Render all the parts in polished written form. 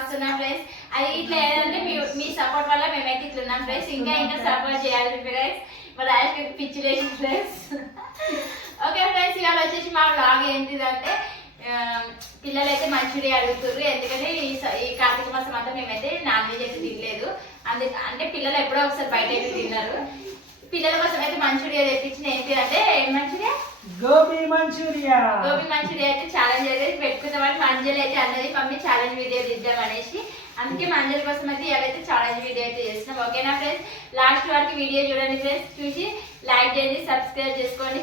మస్తున్నాం friends. అది ఇట్లా ఏదంటే మీ సపోర్ట్ వల్ల మేమైతే ఇట్లా ఉన్నాం ఫ్రెండ్స్. ఇంకా సపోర్ట్ చేయాలి ఫ్రెండ్స్. మా రాజుకి పిచ్చి లేచింది ఫ్రెండ్స్. ఓకే ఫ్రెండ్స్, ఇవాళ వచ్చేసి మా బ్లాగ్ ఏంటిదంటే పిల్లలు అయితే మంచూరియా అడుగుతారు. ఎందుకంటే ఈ కార్తీక మాసం అంతా మేమైతే నాన్ వెజ్ అయితే తినలేదు. అంటే పిల్లలు ఎప్పుడో ఒకసారి బయట అయితే తిన్నారు. పిల్లల కోసం అయితే మంచూరియా తెప్పించిన. ఏంటి అంటే ఏం Manchuria? Gobi Manchuria. Gobi Manchuria అయితే ఛాలెంజ్ అయితే పెట్టుకుందామని మంజలి అయితే అన్నది మమ్మీ ఛాలెంజ్ వీడియో తీద్దాం అనేసి. అందుకే మంజలి కోసం అయితే ఇవాళైతే ఛాలెంజ్ వీడియో అయితే చేస్తున్నాం. ఓకేనా ఫ్రెండ్స్, లాస్ట్ వరకు వీడియో చూడండి ఫ్రెండ్స్. చూసి లైక్ చేయండి, సబ్స్క్రైబ్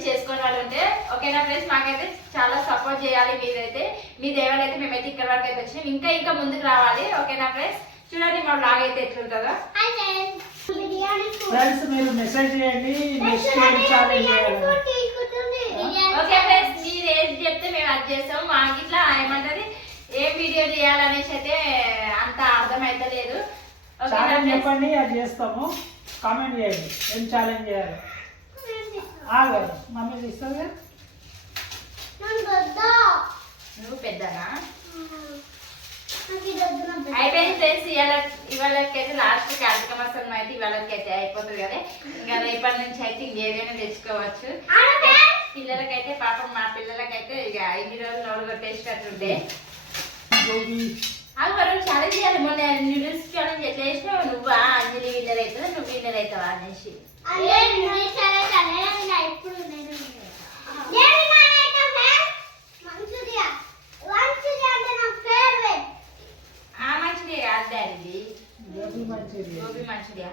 చేసుకొని వాళ్ళు ఉంటే ఓకేనా ఫ్రెండ్స్. మాకైతే చాలా సపోర్ట్ చేయాలి మీరైతే. మీ దేవాలు అయితే మేమైతే ఇక్కడ వరకు అయితే వచ్చినాం. ఇంకా ముందుకు రావాలి. ఓకేనా ఫ్రెండ్స్, చూడండి మా బ్లాగ్ అయితే ఎట్లుంటుందో. ఫ్రెండ్స్ మీరు మెసేజ్ చేయండి, నెక్స్ట్ ఛాలెంజ్ చేయాలి. ఓకే ఫ్రెండ్స్, మీరు ఏది చెప్తే మేము అది చేస్తాం. మాకు ఇట్లా ఏమంటది ఏం వీడియో చేయాలనేసి అయితే అంత అర్థం అయితే లేదు. ఛాలెంజ్ చెప్పండి, అది చేస్తాము. కామెంట్ చేయండి ఏం ఛాలెంజ్ చేయాలి. ఆగదు మమ్మీ ఇస్తుంది. నువ్వు పెద్దనా అయిపోయింది ఫ్రెండ్స్. ఇవాళకైతే లాస్ట్ కార్తీక మాసం అయితే ఇవాళకైతే అయిపోతుంది కదా. ఇంకా రేపటి నుంచి అయితే ఇంకేదైనా తెచ్చుకోవచ్చు. పిల్లలకైతే పాపం మా పిల్లలకైతే ఇక 5 రోజులు నోరు కొట్టేసినట్టుండే. అది మనం ఛాలెంజ్ చేయాలి. మొన్న న్యూడిల్స్ ఛాలెంజ్ ఎట్లా చేసినావు? నువ్వా అంజలి విన్నర్ అవుతుందా, నువ్వు విన్నర్ అవుతావా అనేసి. గోబీ మంచూరియా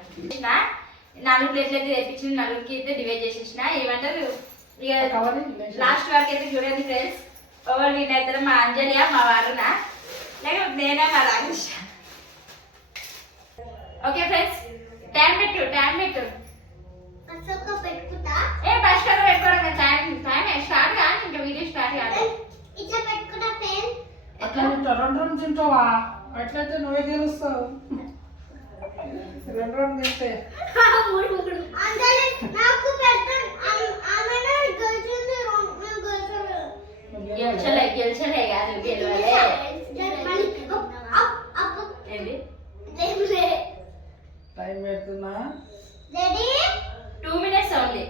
4 ప్లేట్లు అయితే తెప్పించిన. 4కి అయితే డివైడ్ చేసేసిన. ఏమంటారు ఇక లాస్ట్ వరకు అయితే చూడండి ఫ్రెండ్స్. ఎవరు నేనైతే మా అంజలియా, మా వారునా, లేకపోతే నేనే, మా రాకేష్. ఓకే ఫ్రెండ్స్, టైం పెట్టు ఏ ఫస్ట్ పెట్టుకోవడం. టైం స్టార్ట్ కానీ ఇంకా వీడియో స్టార్ట్ కాదు. రెండు తింటావా? అట్లయితే నువ్వే గెలుస్తావు. రెండు తింటే గెలిచలే కాదు, గెలవలే. టైం పెడుతున్నా. 2 minutes only.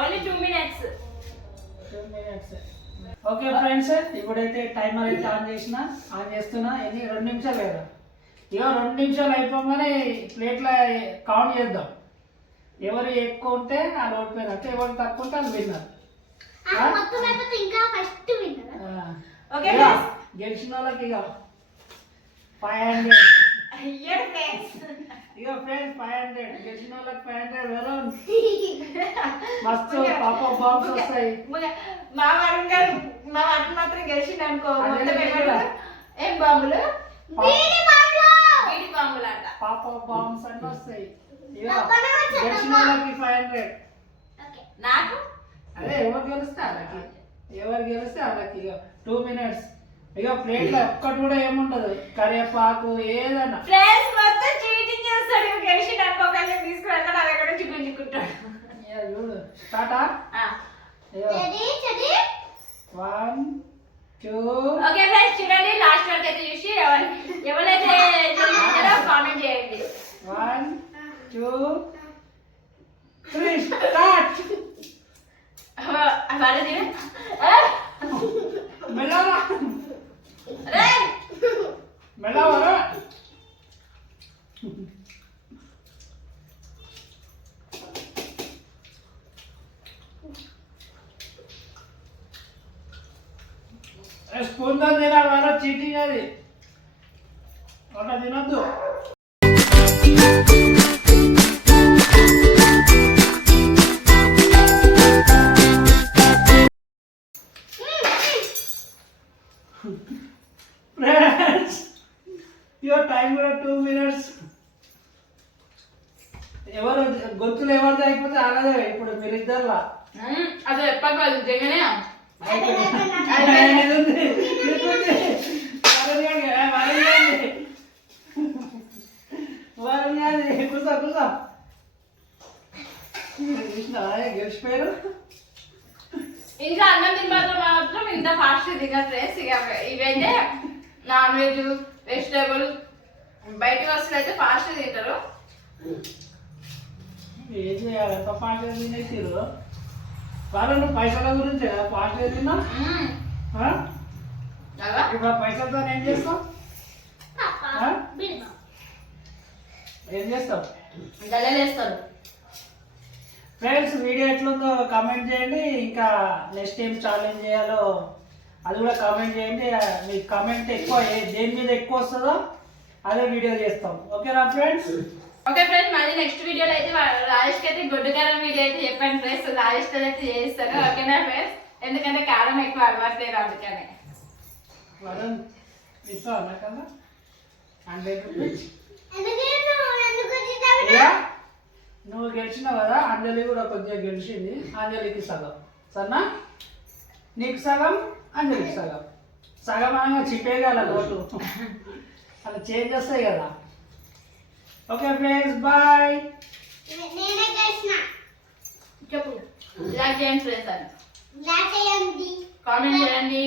Only 2 minutes. Okay friends, ఇప్పుడైతే టైమర్ అయితే ఆన్ చేస్తున్నా. ఇది 2 నిమిషాలు కదా. ఇక 2 నిమిషాలు అయిపోగానే ప్లేట్ల కౌంట్ చేద్దాం. ఎవరు ఎక్కువ ఉంటే ఆ రోడ్ పైన, అంటే ఎవరు తక్కువ ఉంటే అది విన్నారు. గెలిచిన వాళ్ళకి ఇక 500. ఇక ఫ్రెండ్స్ 500 గెలిచిన వాళ్ళకి 500 వరం. మస్తు పాప బాంబ్స్ వస్తాయి. మా వాడు మాత్రం గెలిచింది అనుకో. ఏం బాంబులు? బాంబులు అంట. పాప బాంబ్స్ అన్నీ వస్తాయి. గెలిచిన వాళ్ళకి 500. నాకు అదే ఎవరు గెలిస్తే వాళ్ళకి ఇక 2 minutes. ఇక ప్లేట్లో ఒక్కటి కూడా ఏముండదు, కరివేపాకు ఏదన్నా. ఫ్రెండ్స్ మొత్తం చీటింగ్ చేస్తాడు. గెలిచి అనుకోకుండా తీసుకురాక నా దగ్గర నుంచి గుంజుకుంటాడు. చూడు టాటా. 1 2. ఓకే ఫ్రెండ్స్, చూడండి లాస్ట్ వరకు అయితే చూసి ఎవరైతే కామెంట్ చేయండి. 1 2 3 స్టార్ట్. మెల్లవరా స్పూన్ తో తినాలి. చీటింగ్ అది అట్లా తినద్దు. ఫ్రెండ్స్ యువర్ టైం కూడా 2 minutes. ఎవరు గొంతులు ఎవరిది అయిపోతే అలాగే. ఇప్పుడు మీరిద్దరులా అసలు ఎప్పటి జగనే కూసా గెలిచిపోయారు. ఇంకా అన్నం తిన్న మాత్రం ఇంత ఫాస్ట్ తినరు ఫ్రెండ్స్. ఇక ఇవైతే నాన్ వెజ్ వెజిటేబుల్ బయటకు వస్తుంది అయితే ఫాస్ట్ తింటారు. ఏం చేయాలి ఎంత ఫాస్ట్గా తినేసిరు వాళ్ళు పైసల గురించి కదా ఫాస్ట్గా తిన్నా ఇప్పుడు పైసలతో ఏం చేస్తావు ఏం చేస్తావు గల్లలేస్తారు. ఫ్రెండ్స్ వీడియో ఎట్లుందో కామెంట్ చేయండి. ఇంకా నెక్స్ట్ ఏం ఛాలెంజ్ చేయాలో అది కూడా కామెంట్ చేయండి. మీకు కామెంట్ ఎక్కువ దేని మీద ఎక్కువ వస్తుందో అదే వీడియో చేస్తాం. ఓకేనా ఫ్రెండ్స్? ఓకే ఫ్రెండ్స్, మళ్ళీ నెక్స్ట్ వీడియోలో అయితే రాజేష్కి అయితే గుడ్డు కారం వీడియో అయితే చెప్పాను ఫ్రెండ్స్. రాజేష్ అయితే చేస్తాను. ఓకేనా ఫ్రెండ్స్? ఎందుకంటే కారం ఎక్కువ అలవాటు లేదు అందుకనే. వరుణ్ ఇస్తావా నాకన్నా 100 రూపీస్? నువ్వు గెలిచినావు కదా, అంజలి కూడా కొద్దిగా గెలిచింది. అంజలికి సగం సరేనా? నీకు సగం, అంజలికి సగం. సగం అనగా చిప్పేయాల ఓటు అలా చేంజ్ వస్తాయి కదా. Okay friends, bye. చెప్పు లైక్ చేయండి ఫ్రెండ్స్ అని కామెంట్ చేయండి.